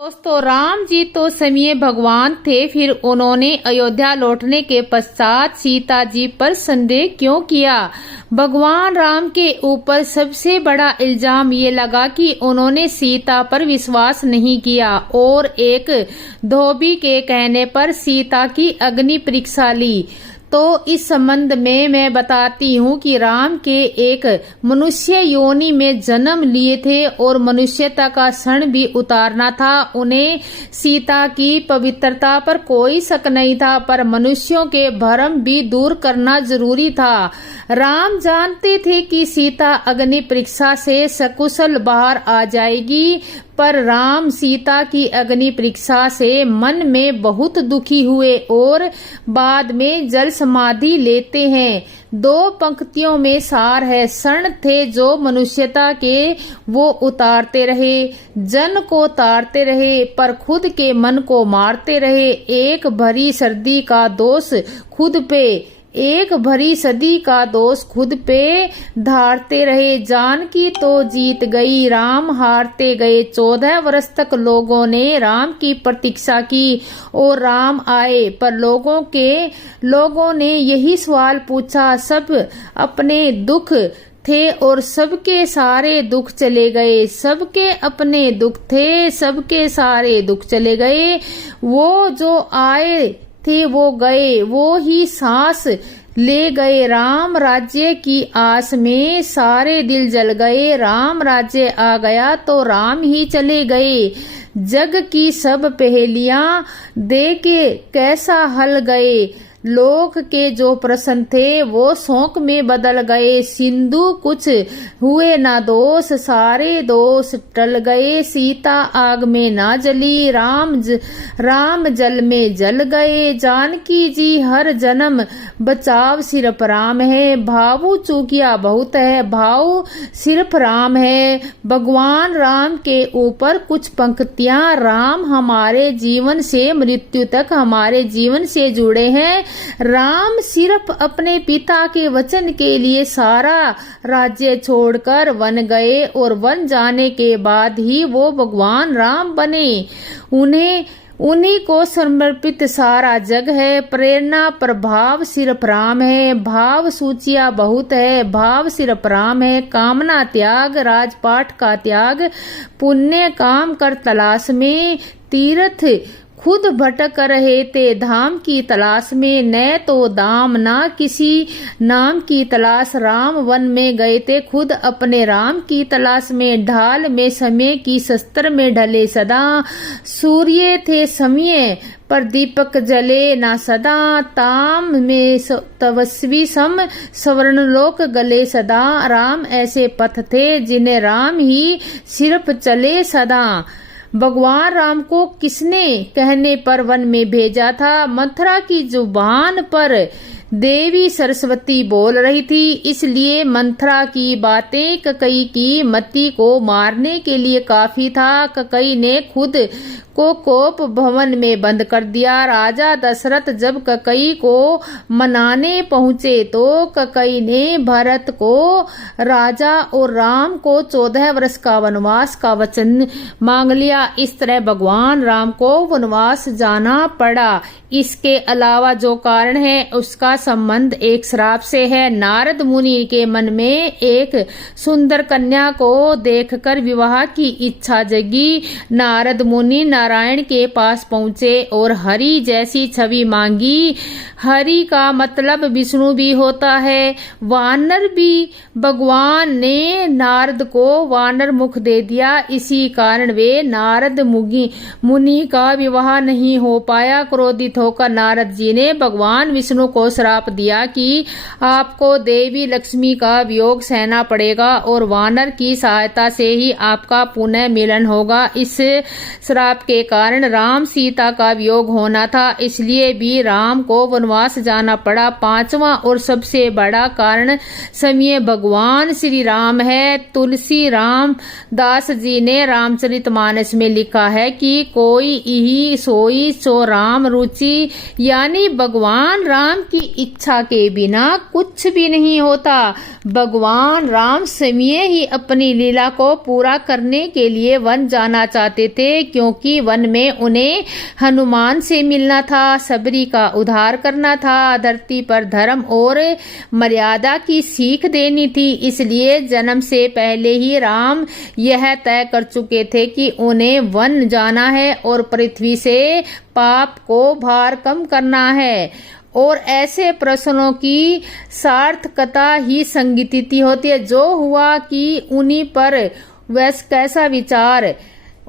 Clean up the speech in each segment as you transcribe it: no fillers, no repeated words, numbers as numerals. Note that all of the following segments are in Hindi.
दोस्तों, राम जी तो समय भगवान थे, फिर उन्होंने अयोध्या लौटने के पश्चात सीता जी पर संदेह क्यों किया? भगवान राम के ऊपर सबसे बड़ा इल्जाम ये लगा कि उन्होंने सीता पर विश्वास नहीं किया और एक धोबी के कहने पर सीता की अग्नि परीक्षा ली। तो इस संबंध में मैं बताती हूँ कि राम के एक मनुष्य योनि में जन्म लिए थे और मनुष्यता का क्षण भी उतारना था। उन्हें सीता की पवित्रता पर कोई शक नहीं था, पर मनुष्यों के भ्रम भी दूर करना जरूरी था। राम जानते थे कि सीता अग्नि परीक्षा से सकुशल बाहर आ जाएगी, पर राम सीता की अग्नि परीक्षा से मन में बहुत दुखी हुए और बाद में जल समाधि लेते हैं। 2 पंक्तियों में सार है। क्षण थे जो मनुष्यता के वो उतारते रहे, जन को तारते रहे, पर खुद के मन को मारते रहे। एक भरी सर्दी का दोष खुद पे धारते रहे। जानकी तो जीत गई, राम हारते गए। 14 वर्ष तक लोगों ने राम की प्रतीक्षा की और राम आए, पर लोगों ने यही सवाल पूछा। सब अपने दुख थे और सबके सारे दुख चले गए। सबके अपने दुख थे, सबके सारे दुख चले गए। वो जो आए थे वो गए, वो ही सांस ले गए। राम राज्य की आस में सारे दिल जल गए। राम राज्य आ गया तो राम ही चले गए। जग की सब पहेलियां दे के कैसा हल गए। लोक के जो प्रश्न थे वो शोक में बदल गए। सिंधु कुछ हुए ना दोष, सारे दोष टल गए। सीता आग में ना जली, राम जल में जल गए। जानकी जी हर जन्म बचाव सिर्फ राम है। भावु चूकिया बहुत है, भाव सिर्फ राम है। भगवान राम के ऊपर कुछ पंक्तियां। राम हमारे जीवन से मृत्यु तक हमारे जीवन से जुड़े हैं। राम सिर्फ अपने पिता के वचन के लिए सारा राज्य छोड़कर वन गए और वन जाने के बाद ही वो भगवान राम बने। उन्हीं को समर्पित सारा जग है। प्रेरणा प्रभाव सिर्फ राम है। भाव सूचिया बहुत है, भाव सिर्फ राम है। कामना त्याग, राजपाट का त्याग, पुण्य काम कर तलाश में। तीर्थ खुद भटक रहे थे धाम की तलाश में। न तो दाम ना किसी नाम की तलाश, राम वन में गए थे खुद अपने राम की तलाश में। ढाल में समय की शस्त्र में ढले सदा, सूर्य थे समय पर दीपक जले ना सदा। ताम में तपस्वी सम, स्वर्ण लोक गले सदा। राम ऐसे पथ थे जिन्हें राम ही सिर्फ चले सदा। भगवान राम को किसने कहने पर वन में भेजा था? मथुरा की जुबान पर देवी सरस्वती बोल रही थी, इसलिए मंथरा की बातें ककई की मति को मारने के लिए काफी था। ककई ने खुद को कोप भवन में बंद कर दिया। राजा दशरथ जब ककई को मनाने पहुंचे तो ककई ने भरत को राजा और राम को 14 वर्ष का वनवास का वचन मांग लिया। इस तरह भगवान राम को वनवास जाना पड़ा। इसके अलावा जो कारण है उसका संबंध एक श्राप से है। नारद मुनि के मन में एक सुंदर कन्या को देखकर विवाह की इच्छा जगी। नारद मुनि नारायण के पास पहुंचे और हरि जैसी छवि मांगी। हरि का मतलब विष्णु भी होता है, वानर भी। भगवान ने नारद को वानर मुख दे दिया। इसी कारण वे नारद मुनि का विवाह नहीं हो पाया। क्रोधित होकर नारद जी ने भगवान विष्णु को श्राप दिया कि आपको देवी लक्ष्मी का वियोग सहना पड़ेगा और वानर की सहायता से ही आपका पुनः मिलन होगा। इस श्राप के कारण राम सीता का वियोग होना था, इसलिए भी राम को वनवास जाना पड़ा। 5वां और सबसे बड़ा कारण समय भगवान श्री राम है। तुलसी राम दास जी ने रामचरितमानस में लिखा है कि कोई इही सोई सो राम रुचि, यानी भगवान राम की इच्छा के बिना कुछ भी नहीं होता। भगवान राम स्वयं ही अपनी लीला को पूरा करने के लिए वन जाना चाहते थे, क्योंकि वन में उन्हें हनुमान से मिलना था, सबरी का उद्धार करना था, धरती पर धर्म और मर्यादा की सीख देनी थी। इसलिए जन्म से पहले ही राम यह तय कर चुके थे कि उन्हें वन जाना है और पृथ्वी से पाप को भार कम करना है। और ऐसे प्रश्नों की सार्थकता ही संगीति होती है। जो हुआ कि उन्हीं पर वैसे कैसा विचार।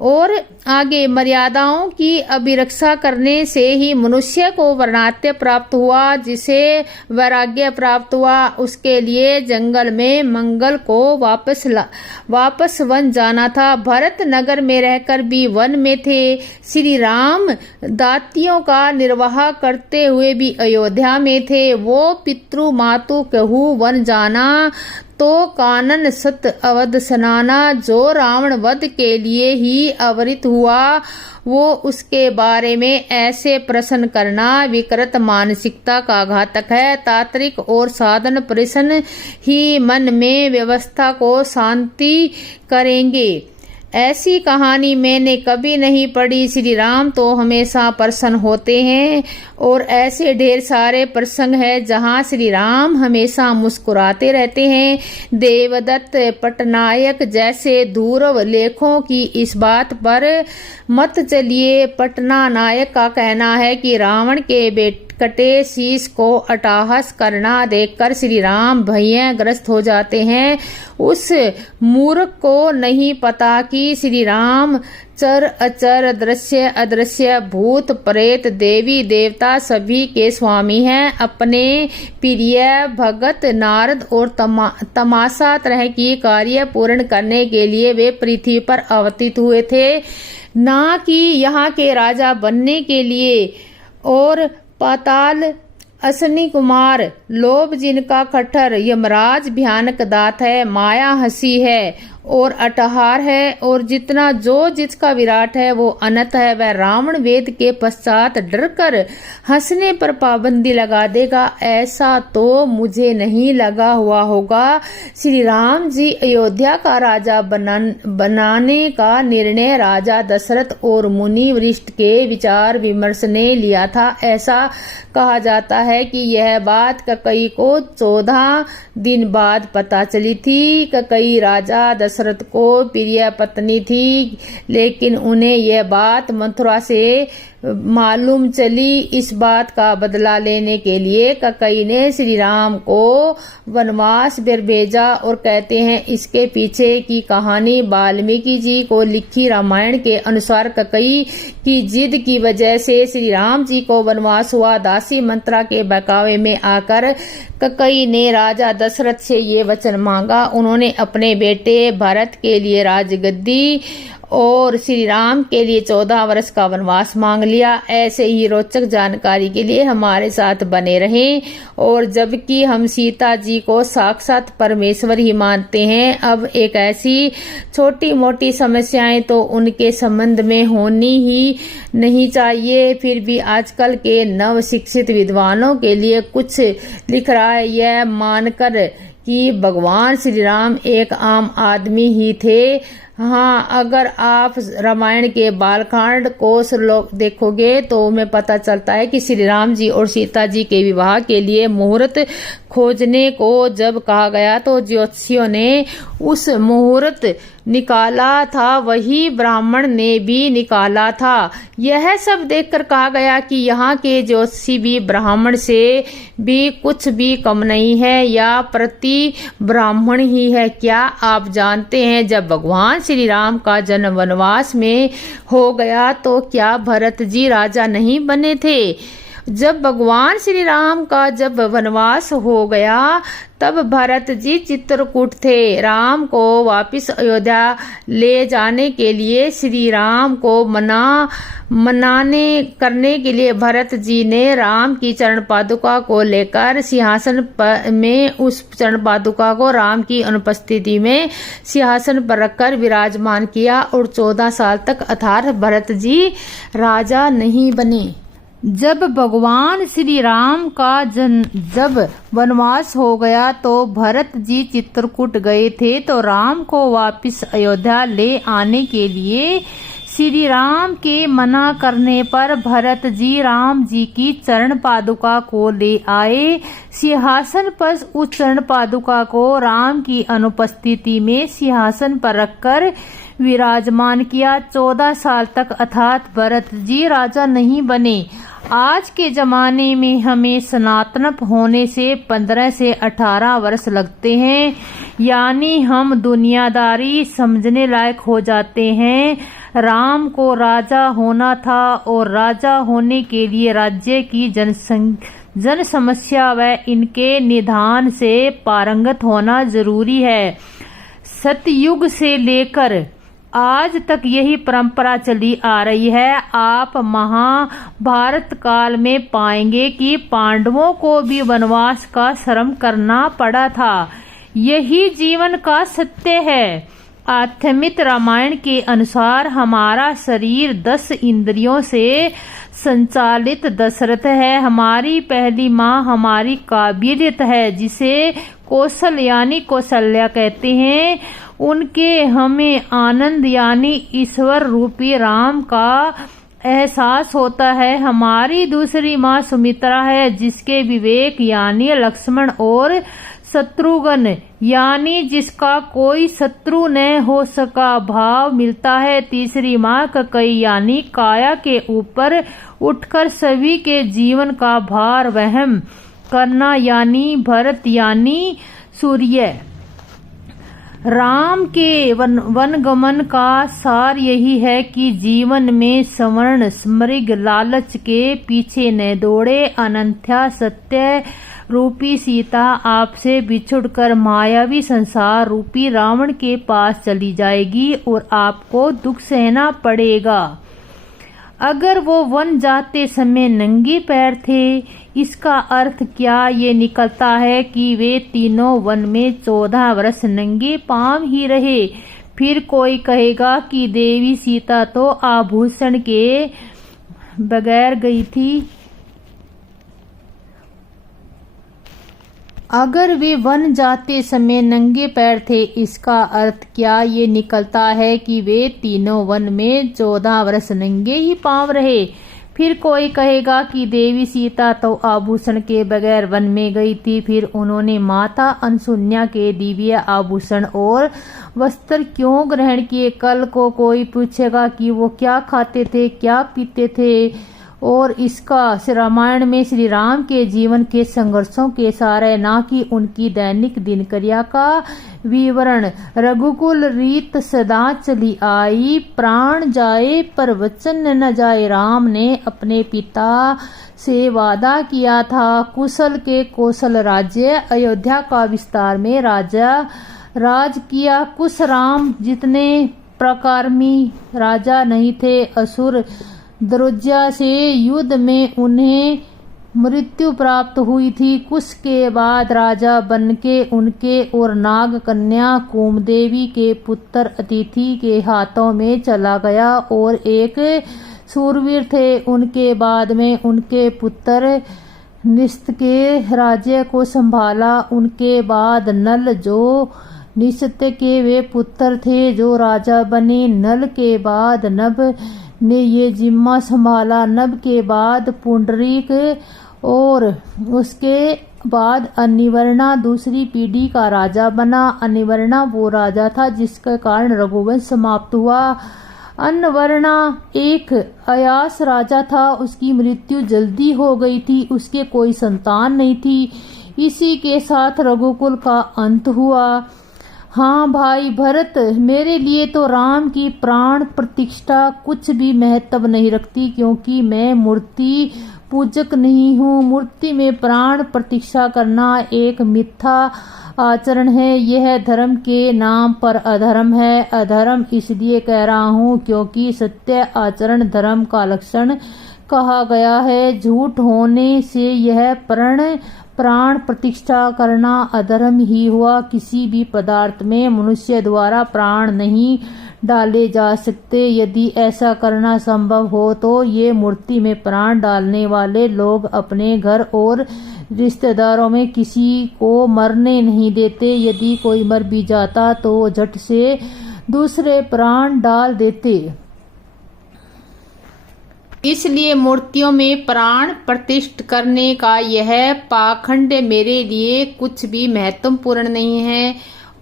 और आगे, मर्यादाओं की अभिरक्षा करने से ही मनुष्य को वर्णात्य प्राप्त हुआ, जिसे वैराग्य प्राप्त हुआ। उसके लिए जंगल में मंगल को वापस वन जाना था। भरत नगर में रहकर भी वन में थे। श्री राम दातियों का निर्वाह करते हुए भी अयोध्या में थे। वो पितृ मातु कहू वन जाना, तो कानन सत अवध सनाना। जो रावण वध के लिए ही अवरित हुआ, वो उसके बारे में ऐसे प्रश्न करना विकृत मानसिकता का घातक है। तात्विक और साधन प्रश्न ही मन में व्यवस्था को शांति करेंगे। ऐसी कहानी मैंने कभी नहीं पढ़ी। श्री राम तो हमेशा प्रसन्न होते हैं, और ऐसे ढेर सारे प्रसंग हैं जहाँ श्री राम हमेशा मुस्कुराते रहते हैं। देवदत्त पटनायक जैसे धूर्व लेखों की इस बात पर मत चलिए। पटनायक का कहना है कि रावण के कटे शीश को अट्टहास करना देखकर श्री राम भयग्रस्त हो जाते हैं। उस मूर्ख को नहीं पता कि श्री राम चर अचर, दृश्य अदृश्य, भूत प्रेत, देवी देवता सभी के स्वामी हैं। अपने प्रिय भगत नारद और तमाशा तरह की कार्य पूर्ण करने के लिए वे पृथ्वी पर अवतरित हुए थे, ना कि यहाँ के राजा बनने के लिए। और पाताल अश्विनी कुमार, लोभ जिनका कठोर, यमराज भयानक दांत है, माया हंसी है और अटहार है, और जितना जो जिसका विराट है वो अनंत है। वह रावण वेद के पश्चात डरकर हंसने पर पाबंदी लगा देगा, ऐसा तो मुझे नहीं लगा हुआ होगा। श्री राम जी अयोध्या का राजा बनाने का निर्णय राजा दशरथ और मुनि वरिष्ठ के विचार विमर्श ने लिया था। ऐसा कहा जाता है कि यह बात कैकेयी को 14 दिन बाद पता चली थी। कैकेयी राजा दशरथ को प्रिय पत्नी थी, लेकिन उन्हें यह बात मथुरा से मालूम चली। इस बात का बदला लेने के लिए कैकेयी ने श्री राम को वनवास भेजा, और कहते हैं इसके पीछे की कहानी वाल्मीकि जी को लिखी रामायण के अनुसार कैकेयी की जिद की वजह से श्री राम जी को वनवास हुआ। दासी मंत्रा के बहकावे में आकर कैकेयी ने राजा दशरथ से ये वचन मांगा। उन्होंने अपने बेटे भरत के लिए राजगद्दी और श्री राम के लिए 14 वर्ष का वनवास मांग लिया। ऐसे ही रोचक जानकारी के लिए हमारे साथ बने रहें। और जबकि हम सीता जी को साक्षात परमेश्वर ही मानते हैं, अब एक ऐसी छोटी मोटी समस्याएं तो उनके संबंध में होनी ही नहीं चाहिए। फिर भी आजकल के नव शिक्षित विद्वानों के लिए कुछ लिख रहा है, यह मानकर कि भगवान श्री राम एक आम आदमी ही थे। हाँ, अगर आप रामायण के बालकांड को श्लोक देखोगे तो हमें पता चलता है कि श्री राम जी और सीता जी के विवाह के लिए मुहूर्त खोजने को जब कहा गया तो ज्योतिषियों ने उस मुहूर्त निकाला था, वही ब्राह्मण ने भी निकाला था। यह सब देखकर कहा गया कि यहाँ के ज्योतिषी भी ब्राह्मण से भी कुछ भी कम नहीं है, या प्रति ब्राह्मण ही है। क्या आप जानते हैं, जब भगवान श्री राम का जन्म वनवास में हो गया तो क्या भरत जी राजा नहीं बने थे? जब भगवान श्री राम का जब वनवास हो गया तब भरत जी चित्रकूट थे। राम को वापिस अयोध्या ले जाने के लिए श्री राम को मनाने करने के लिए भरत जी ने राम की चरण पादुका को लेकर सिंहासन में उस चरण पादुका को राम की अनुपस्थिति में सिंहासन पर रखकर विराजमान किया, और 14 साल तक अर्थात भरत जी राजा नहीं बने। जब भगवान श्री राम का जब वनवास हो गया तो भरत जी चित्रकूट गए थे, तो राम को वापस अयोध्या ले आने के लिए श्री राम के मना करने पर भरत जी राम जी की चरण पादुका को ले आए। सिंहासन पर उस चरण पादुका को राम की अनुपस्थिति में सिंहासन पर रखकर विराजमान किया। 14 साल तक अर्थात भरत जी राजा नहीं बने। आज के जमाने में हमें सनातन होने से 15 से 18 वर्ष लगते हैं, यानी हम दुनियादारी समझने लायक हो जाते हैं। राम को राजा होना था और राजा होने के लिए राज्य की जन समस्या व इनके निदान से पारंगत होना जरूरी है। सतयुग से लेकर आज तक यही परंपरा चली आ रही है। आप महाभारत काल में पाएंगे कि पांडवों को भी वनवास का श्रम करना पड़ा था। यही जीवन का सत्य है। आध्यात्मिक रामायण के अनुसार हमारा शरीर 10 इंद्रियों से संचालित दशरथ है। हमारी पहली माँ हमारी काबिलियत है, जिसे कौशल यानी कौशल्या कहते हैं। उनके हमें आनंद यानी ईश्वर रूपी राम का एहसास होता है। हमारी दूसरी माँ सुमित्रा है, जिसके विवेक यानी लक्ष्मण और शत्रुघ्न यानी जिसका कोई शत्रु न हो सका भाव मिलता है। तीसरी माँ कैकेयी यानी काया के ऊपर उठकर सभी के जीवन का भार वहन करना यानी भरत यानी सूर्य। राम के वनगमन का सार यही है कि जीवन में स्वर्ण मृग लालच के पीछे न दौड़े, अन्यथा सत्य रूपी सीता आपसे बिछुड़कर मायावी संसार रूपी रावण के पास चली जाएगी और आपको दुख सहना पड़ेगा। अगर वो वन जाते समय नंगे पैर थे, इसका अर्थ क्या ये निकलता है कि वे तीनों वन में 14 वर्ष नंगे पांव ही रहे। फिर कोई कहेगा कि देवी सीता तो आभूषण के बगैर गई थी। अगर वे वन जाते समय नंगे पैर थे, इसका अर्थ क्या ये निकलता है कि वे तीनों वन में 14 वर्ष नंगे ही पांव रहे। फिर कोई कहेगा कि देवी सीता तो आभूषण के बगैर वन में गई थी। फिर उन्होंने माता अनसुन्या के दिव्य आभूषण और वस्त्र क्यों ग्रहण किए। कल को कोई पूछेगा कि वो क्या खाते थे, क्या पीते थे, और इसका रामायण में श्री राम के जीवन के संघर्षों के सार है, ना कि उनकी दैनिक दिनचर्या का विवरण। रघुकुल रीत सदा चली आई, प्राण जाए पर वचन न जाए। राम ने अपने पिता से वादा किया था, कुशल के कौशल राज्य अयोध्या का विस्तार में राज किया। कुश राम जितने प्रकारमी राजा नहीं थे। असुर द्रोज्या से युद्ध में उन्हें मृत्यु प्राप्त हुई थी। कुश के बाद राजा बनके उनके और नाग कन्या कुमदेवी के पुत्र अतिथि के हाथों में चला गया और एक सूरवीर थे। उनके बाद में उनके पुत्र निस्त के राज्य को संभाला। उनके बाद नल जो निश्चित के वे पुत्र थे जो राजा बने। नल के बाद नभ ने ये जिम्मा संभाला। नभ के बाद पुंडरीक और उसके बाद अनिवर्णा दूसरी पीढ़ी का राजा बना। अनिवर्णा वो राजा था जिसके कारण रघुवंश समाप्त हुआ। अनवर्णा एक अयास राजा था, उसकी मृत्यु जल्दी हो गई थी, उसके कोई संतान नहीं थी। इसी के साथ रघुकुल का अंत हुआ। हाँ भाई भरत, मेरे लिए तो राम की प्राण प्रतिष्ठा कुछ भी महत्व नहीं रखती, क्योंकि मैं मूर्ति पूजक नहीं हूँ। मूर्ति में प्राण प्रतिष्ठा करना एक मिथ्या आचरण है। यह धर्म के नाम पर अधर्म है। अधर्म इसलिए कह रहा हूँ क्योंकि सत्य आचरण धर्म का लक्षण कहा गया है। झूठ होने से यह प्राण प्रतिष्ठा करना अधर्म ही हुआ। किसी भी पदार्थ में मनुष्य द्वारा प्राण नहीं डाले जा सकते। यदि ऐसा करना संभव हो तो ये मूर्ति में प्राण डालने वाले लोग अपने घर और रिश्तेदारों में किसी को मरने नहीं देते। यदि कोई मर भी जाता तो झट से दूसरे प्राण डाल देते। इसलिए मूर्तियों में प्राण प्रतिष्ठित करने का यह पाखंड मेरे लिए कुछ भी महत्वपूर्ण नहीं है।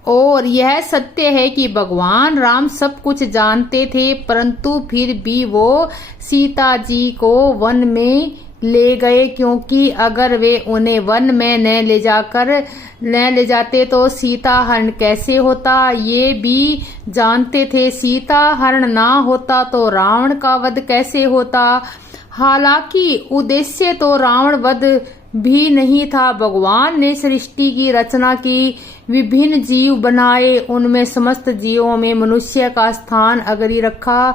और यह सत्य है कि भगवान राम सब कुछ जानते थे, परंतु फिर भी वो सीता जी को वन में ले गए, क्योंकि अगर वे उन्हें वन में न ले जाते तो सीता हरण कैसे होता, ये भी जानते थे। सीता हरण ना होता तो रावण का वध कैसे होता। हालांकि उद्देश्य तो रावण वध भी नहीं था। भगवान ने सृष्टि की रचना की, विभिन्न जीव बनाए, उनमें समस्त जीवों में मनुष्य का स्थान अग्रणी रखा।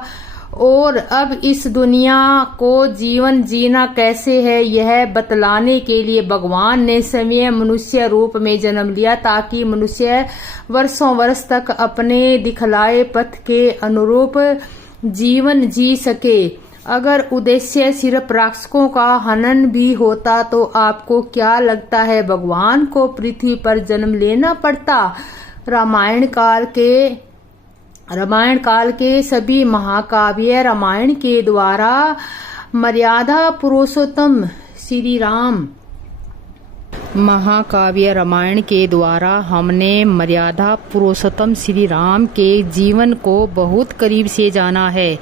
और अब इस दुनिया को जीवन जीना कैसे है यह बतलाने के लिए भगवान ने स्वयं मनुष्य रूप में जन्म लिया, ताकि मनुष्य वर्षों वर्ष तक अपने दिखलाए पथ के अनुरूप जीवन जी सके। अगर उद्देश्य सिर्फ राक्षसों का हनन भी होता तो आपको क्या लगता है भगवान को पृथ्वी पर जन्म लेना पड़ता? रामायण काल के सभी महाकाव्य रामायण के द्वारा मर्यादा पुरुषोत्तम श्री राम महाकाव्य रामायण के द्वारा हमने मर्यादा पुरुषोत्तम श्री राम के जीवन को बहुत करीब से जाना है।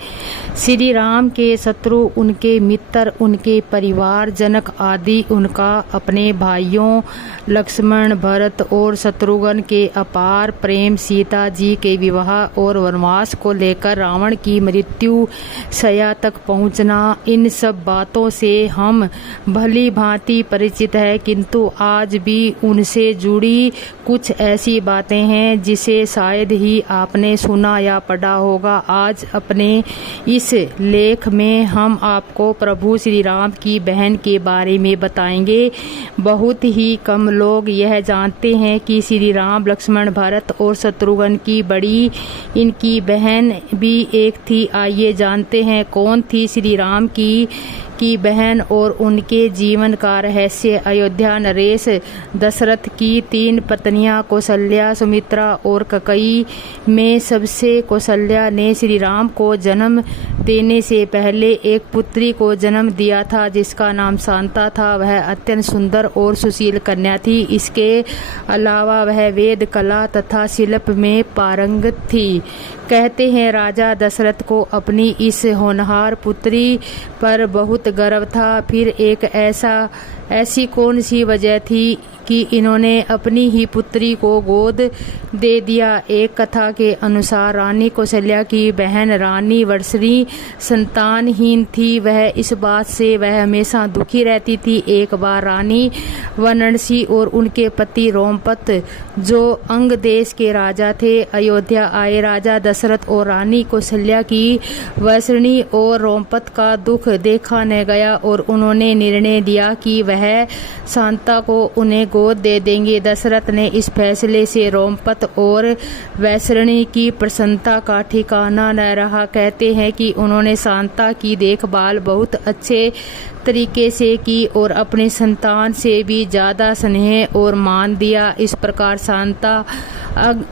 श्री राम के शत्रु, उनके मित्र, उनके परिवार जनक आदि, उनका अपने भाइयों लक्ष्मण, भरत और शत्रुघ्न के अपार प्रेम, सीता जी के विवाह और वनवास को लेकर रावण की मृत्यु शैया तक पहुंचना, इन सब बातों से हम भली भांति परिचित है, किंतु आज भी उनसे जुड़ी कुछ ऐसी बातें हैं जिसे शायद ही आपने सुना या पढ़ा होगा। आज अपने इस लेख में हम आपको प्रभु श्री राम की बहन के बारे में बताएंगे। बहुत ही कम लोग यह जानते हैं कि श्री राम, लक्ष्मण, भरत और शत्रुघ्न की बड़ी इनकी बहन भी एक थी। आइए जानते हैं कौन थी श्री राम की बहन और उनके जीवन का रहस्य। अयोध्या नरेश दशरथ की 3 पत्नियां कौशल्या, सुमित्रा और कैकेयी में सबसे कौशल्या ने श्री राम को जन्म देने से पहले एक पुत्री को जन्म दिया था जिसका नाम शांता था। वह अत्यंत सुंदर और सुशील कन्या थी। इसके अलावा वह वेद कला तथा शिल्प में पारंगत थी। कहते हैं राजा दशरथ को अपनी इस होनहार पुत्री पर बहुत गर्व था। फिर एक ऐसी कौन सी वजह थी कि इन्होंने अपनी ही पुत्री को गोद दे दिया। एक कथा के अनुसार रानी कौशल्या की बहन रानी वर्षणी संतानहीन थी। वह इस बात से वह हमेशा दुखी रहती थी। एक बार रानी वाराणसी और उनके पति रोमपत, जो अंग देश के राजा थे, अयोध्या आए। राजा दशरथ और रानी कौशल्या की वर्षणी और रोमपत का दुख देखा न गया और उन्होंने निर्णय दिया कि वह शांता को उन्हें गोद दे देंगे। दशरथ ने इस फैसले से रोमपत और वैसरणी की प्रसन्नता का ठिकाना न रहा। कहते हैं कि उन्होंने शांता की देखभाल बहुत अच्छे तरीके से की और अपने संतान से भी ज्यादा स्नेह और मान दिया। इस प्रकार शांता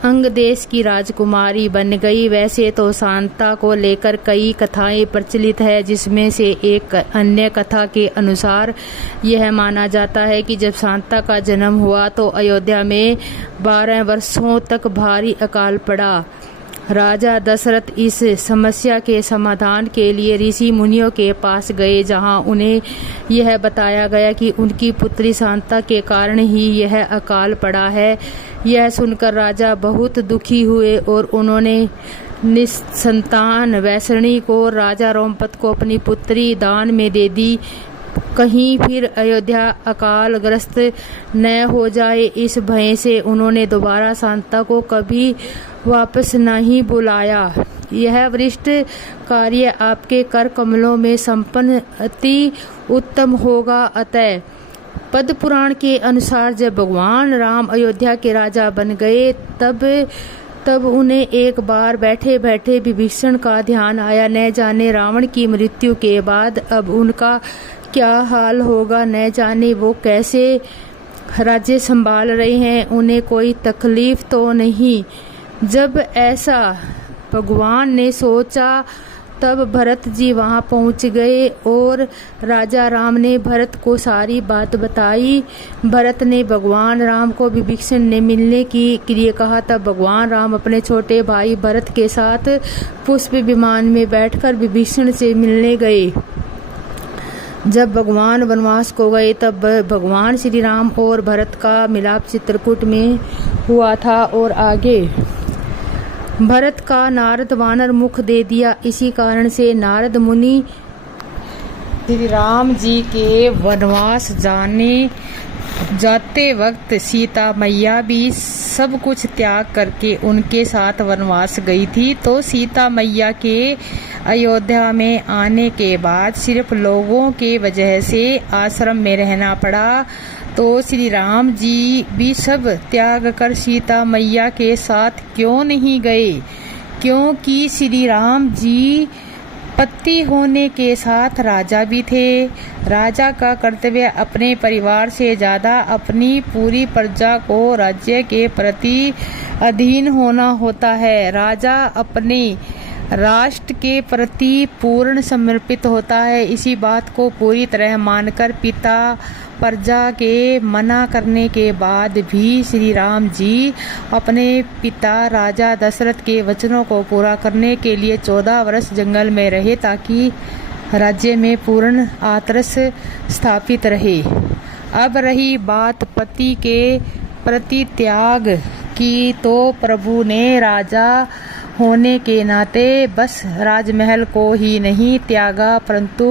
अंग देश की राजकुमारी बन गई। वैसे तो शांता को लेकर कई कथाएं प्रचलित है, जिसमें से एक अन्य कथा के अनुसार यह माना जाता है कि जब शांता का जन्म हुआ तो अयोध्या में 12 वर्षों तक भारी अकाल पड़ा। राजा दशरथ इस समस्या के समाधान के लिए ऋषि मुनियों के पास गए, जहां उन्हें यह बताया गया कि उनकी पुत्री शांता के कारण ही यह अकाल पड़ा है। यह सुनकर राजा बहुत दुखी हुए और उन्होंने निसंतान वैसरणी को राजा रोमपत को अपनी पुत्री दान में दे दी। कहीं फिर अयोध्या अकालग्रस्त न हो जाए, इस भय से उन्होंने दोबारा शांता को कभी वापस नहीं बुलाया। यह वरिष्ठ कार्य आपके कर कमलों में संपन्न अति उत्तम होगा। अतः पद्म पुराण के अनुसार जब भगवान राम अयोध्या के राजा बन गए, तब तब उन्हें एक बार बैठे बैठे विभीषण का ध्यान आया। न जाने रावण की मृत्यु के बाद अब उनका क्या हाल होगा, न जाने वो कैसे राज्य संभाल रहे हैं, उन्हें कोई तकलीफ तो नहीं। जब ऐसा भगवान ने सोचा तब भरत जी वहां पहुंच गए और राजा राम ने भरत को सारी बात बताई। भरत ने भगवान राम को विभीषण ने मिलने के लिए कहा। तब भगवान राम अपने छोटे भाई भरत के साथ पुष्प विमान में बैठकर विभीषण से मिलने गए। जब भगवान वनवास को गए तब भगवान श्री राम और भरत का मिलाप चित्रकूट में हुआ था। और आगे भरत का नारद वानर मुख दे दिया। इसी कारण से नारद मुनि श्री राम जी के वनवास जाते वक्त सीता मैया भी सब कुछ त्याग करके उनके साथ वनवास गई थी। तो सीता मैया के अयोध्या में आने के बाद सिर्फ लोगों के वजह से आश्रम में रहना पड़ा। तो श्री राम जी भी सब त्याग कर सीता मैया के साथ क्यों नहीं गए? क्योंकि श्री राम जी पति होने के साथ राजा भी थे। राजा का कर्तव्य अपने परिवार से ज्यादा अपनी पूरी प्रजा को राज्य के प्रति अधीन होना होता है। राजा अपने राष्ट्र के प्रति पूर्ण समर्पित होता है। इसी बात को पूरी तरह मानकर पिता प्रजा के मना करने के बाद भी श्री राम जी अपने पिता राजा दशरथ के वचनों को पूरा करने के लिए 14 वर्ष जंगल में रहे ताकि राज्य में पूर्ण आदर्श स्थापित रहे। अब रही बात पति के प्रति त्याग की, तो प्रभु ने राजा होने के नाते बस राजमहल को ही नहीं त्यागा परंतु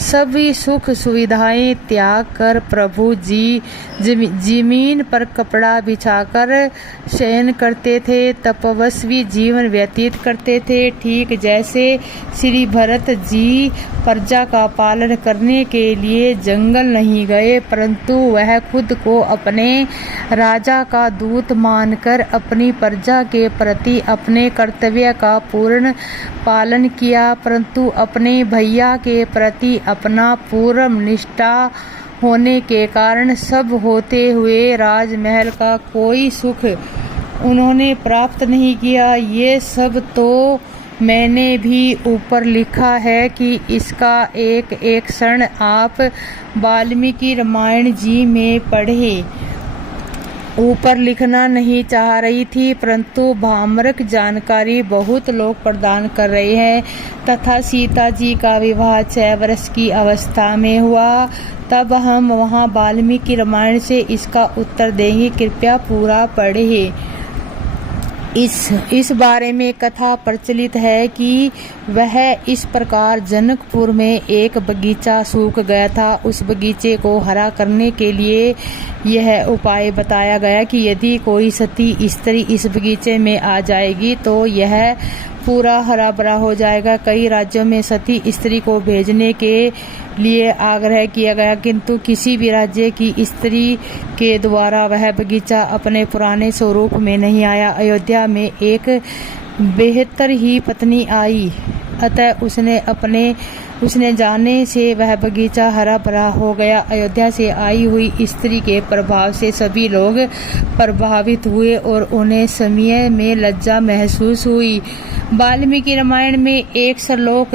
सभी सुख सुविधाएं त्याग कर प्रभु जी जमीन पर कपड़ा बिछाकर शयन करते थे, तपस्वी जीवन व्यतीत करते थे। ठीक जैसे श्री भरत जी प्रजा का पालन करने के लिए जंगल नहीं गए परंतु वह खुद को अपने राजा का दूत मानकर अपनी प्रजा के प्रति अपने कर्तव्य का पूर्ण पालन किया, परंतु अपने भैया के प्रति अपना पूर्ण निष्ठा होने के कारण सब होते हुए राजमहल का कोई सुख उन्होंने प्राप्त नहीं किया। ये सब तो मैंने भी ऊपर लिखा है कि इसका एक एक क्षण आप वाल्मीकि रामायण जी में पढ़े। ऊपर लिखना नहीं चाह रही थी परंतु भ्रामक जानकारी बहुत लोग प्रदान कर रहे हैं। तथा सीता जी का विवाह 6 वर्ष की अवस्था में हुआ। तब हम वहां वाल्मीकि रामायण से इसका उत्तर देंगे, कृपया पूरा पढ़ें। इस बारे में कथा प्रचलित है कि वह इस प्रकार जनकपुर में एक बगीचा सूख गया था। उस बगीचे को हरा करने के लिए यह उपाय बताया गया कि यदि कोई सती स्त्री इस बगीचे में आ जाएगी तो यह पूरा हरा भरा हो जाएगा। कई राज्यों में सती स्त्री को भेजने के लिए आग्रह किया गया किंतु किसी भी राज्य की स्त्री के द्वारा वह बगीचा अपने पुराने स्वरूप में नहीं आया। अयोध्या में एक बेहतर ही पत्नी आई, अतः उसने जाने से वह बगीचा हरा भरा हो गया। अयोध्या से आई हुई स्त्री के प्रभाव से सभी लोग प्रभावित हुए और उन्हें समय में लज्जा महसूस हुई। वाल्मीकि रामायण में एक श्लोक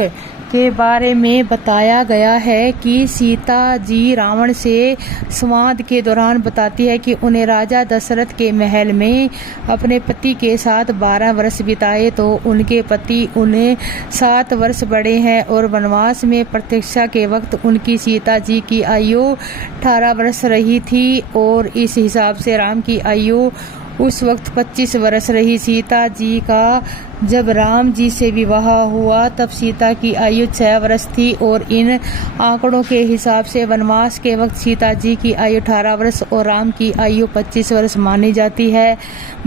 के बारे में बताया गया है कि सीता जी रावण से संवाद के दौरान बताती है कि उन्हें राजा दशरथ के महल में अपने पति के साथ 12 वर्ष बिताए तो उनके पति उन्हें 7 वर्ष बड़े हैं और वनवास में प्रतीक्षा के वक्त उनकी सीता जी की आयु 18 वर्ष रही थी और इस हिसाब से राम की आयु उस वक्त 25 वर्ष रही। सीता जी का जब राम जी से विवाह हुआ तब सीता की आयु 6 वर्ष थी और इन आंकड़ों के हिसाब से वनवास के वक्त सीता जी की आयु 18 वर्ष और राम की आयु 25 वर्ष मानी जाती है।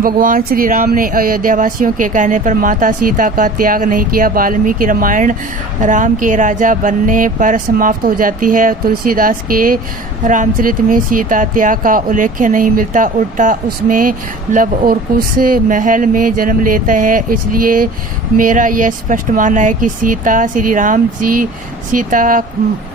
भगवान श्री राम ने अयोध्या वासियों के कहने पर माता सीता का त्याग नहीं किया। वाल्मीकि रामायण राम के राजा बनने पर समाप्त हो जाती है। तुलसीदास के रामचरित में सीता त्याग का उल्लेख नहीं मिलता, उल्टा उसमें लव और कुश महल में जन्म लेते हैं। इसलिए मेरा यह स्पष्ट मानना है कि श्री राम जी सीता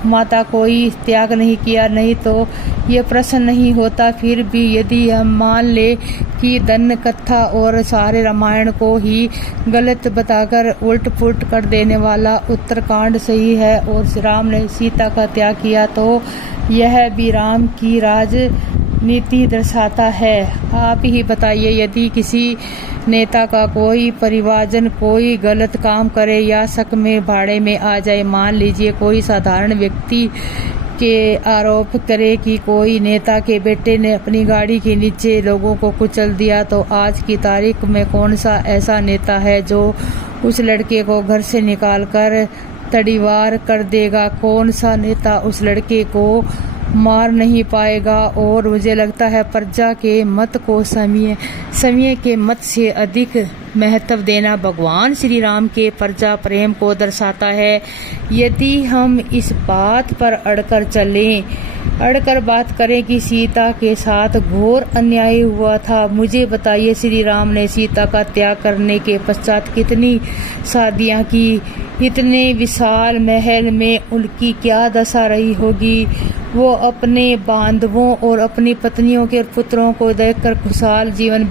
माता कोई त्याग नहीं किया, नहीं तो ये प्रश्न नहीं होता। फिर भी यदि हम मान ले कि दंड कथा और सारे रामायण को ही गलत बताकर उल्ट पुल्ट कर देने वाला उत्तरकांड सही है और श्री राम ने सीता का त्याग किया, तो यह भी राम की राजनीति दर्शाता है। आप ही बताइए, यदि किसी नेता का कोई परिवारजन कोई गलत काम करे या शक में भाड़े में आ जाए, मान लीजिए कोई साधारण व्यक्ति के आरोप करे कि कोई नेता के बेटे ने अपनी गाड़ी के नीचे लोगों को कुचल दिया, तो आज की तारीख में कौन सा ऐसा नेता है जो उस लड़के को घर से निकालकर तड़ीवार कर देगा? कौन सा नेता उस लड़के को मार नहीं पाएगा? और मुझे लगता है प्रजा के मत को समय के मत से अधिक महत्व देना भगवान श्री राम के प्रजा प्रेम को दर्शाता है। यदि हम इस बात पर अड़कर बात करें कि सीता के साथ घोर अन्याय हुआ था, मुझे बताइए श्री राम ने सीता का त्याग करने के पश्चात कितनी शादियां की? इतने विशाल महल में उनकी क्या दशा रही होगी? वो अपने बांधवों और अपनी पत्नियों के पुत्रों को देखकर खुशहाल जीवन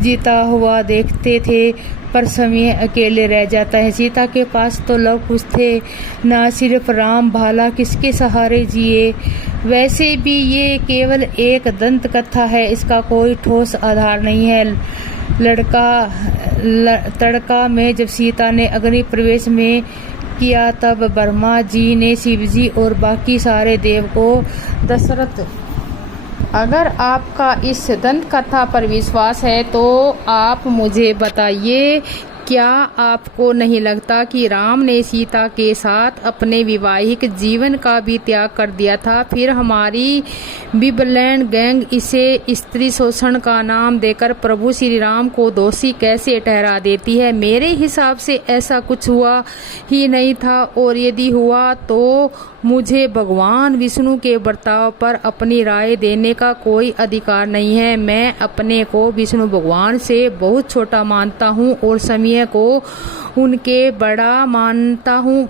जीता हुआ देखते थे, पर समय अकेले रह जाता है। सीता के पास तो लव कुश थे, ना सिर्फ राम, भाला किसके सहारे जिए? वैसे भी ये केवल एक दंत कथा है, इसका कोई ठोस आधार नहीं है। तड़का में जब सीता ने अग्नि प्रवेश में किया, तब ब्रह्मा जी ने शिव जी और बाकी सारे देव को दशरथ। अगर आपका इस दंत कथा पर विश्वास है तो आप मुझे बताइए, क्या आपको नहीं लगता कि राम ने सीता के साथ अपने वैवाहिक जीवन का भी त्याग कर दिया था? फिर हमारी बिबलैंड गैंग इसे स्त्री शोषण का नाम देकर प्रभु श्री राम को दोषी कैसे ठहरा देती है? मेरे हिसाब से ऐसा कुछ हुआ ही नहीं था, और यदि हुआ तो मुझे भगवान विष्णु के बर्ताव पर अपनी राय देने का कोई अधिकार नहीं है। मैं अपने को विष्णु भगवान से बहुत छोटा मानता हूँ और समय को उनके बड़ा मानता हूँ।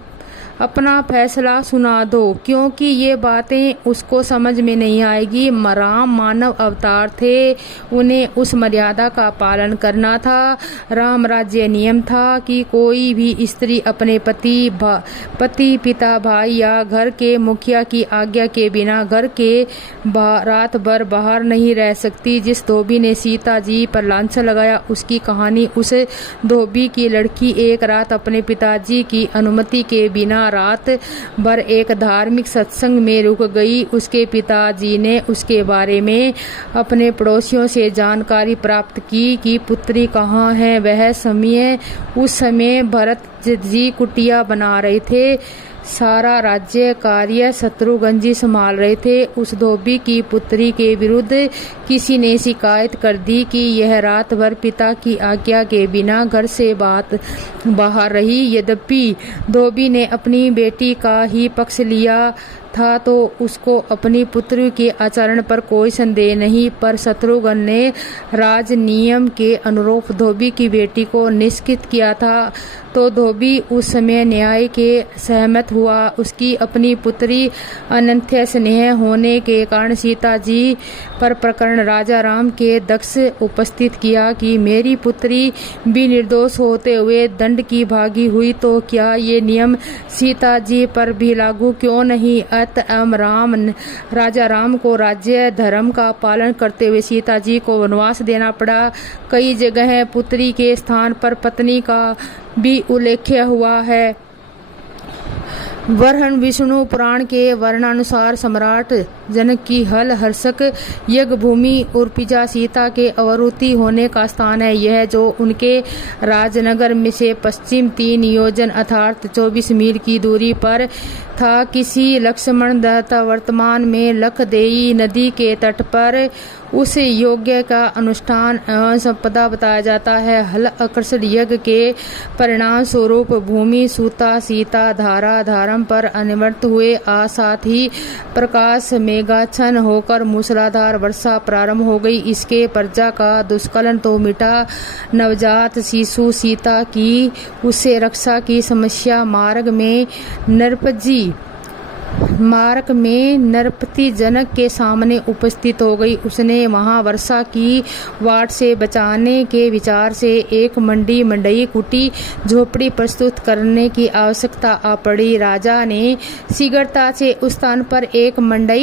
अपना फैसला सुना दो, क्योंकि ये बातें उसको समझ में नहीं आएगी। राम मानव अवतार थे, उन्हें उस मर्यादा का पालन करना था। राम राज्य नियम था कि कोई भी स्त्री अपने पति पिता भाई या घर के मुखिया की आज्ञा के बिना घर के रात भर बाहर नहीं रह सकती। जिस धोबी ने सीता जी पर लांछन लगाया, उसकी कहानी उस धोबी की लड़की एक रात अपने पिताजी की अनुमति के बिना रात भर एक धार्मिक सत्संग में रुक गई। उसके पिताजी ने उसके बारे में अपने पड़ोसियों से जानकारी प्राप्त की कि पुत्री कहाँ है। उस समय भरत जी कुटिया बना रहे थे, सारा राज्य कार्य शत्रुघ्न जी संभाल रहे थे। उस धोबी की पुत्री के विरुद्ध किसी ने शिकायत कर दी कि यह रात भर पिता की आज्ञा के बिना घर से बाहर रही। यद्यपि धोबी ने अपनी बेटी का ही पक्ष लिया था, तो उसको अपनी पुत्री के आचरण पर कोई संदेह नहीं, पर शत्रुघ्न ने राज नियम के अनुरूप धोबी की बेटी को निष्कृत किया था, तो धोबी उस समय न्याय के सहमत हुआ। उसकी अपनी पुत्री अनन्य स्नेह होने के कारण सीता जी पर प्रकरण राजा राम के दक्ष उपस्थित किया कि मेरी पुत्री भी निर्दोष होते हुए दंड की भागी हुई, तो क्या ये नियम सीता जी पर भी लागू क्यों नहीं? राजा राम को राज्य धर्म का पालन करते हुए सीता जी को वनवास देना पड़ा। कई जगह पुत्री के स्थान पर पत्नी का भी उल्लेख हुआ है। वरहन विष्णु पुराण के वर्णानुसार सम्राट जनक की हल हर्षक यज्ञ भूमि उर्पिजा सीता के अवरुति होने का स्थान है। यह जो उनके राजनगर में से पश्चिम 3 योजन अर्थात 24 मील की दूरी पर था। किसी लक्ष्मण दत्त वर्तमान में लखदेई नदी के तट पर उस यज्ञ का अनुष्ठान एवं संपदा बताया जाता है। हल आकर्षण यज्ञ के परिणाम स्वरूप भूमि सूता सीता धारा धारम पर अनिवर्त हुए, साथ ही प्रकाश मेघाच्छन्न होकर मूसलाधार वर्षा प्रारंभ हो गई। इसके प्रजा का दुष्कलन तो मिटा, नवजात शिशु सीता की उससे रक्षा की समस्या मार्ग में नरपति जनक के सामने उपस्थित हो गई। उसने वहां वर्षा की वाट से बचाने के विचार से एक मंडई कुटी झोपड़ी प्रस्तुत करने की आवश्यकता आ पड़ी। राजा ने शीघ्रता से उस स्थान पर एक मंडई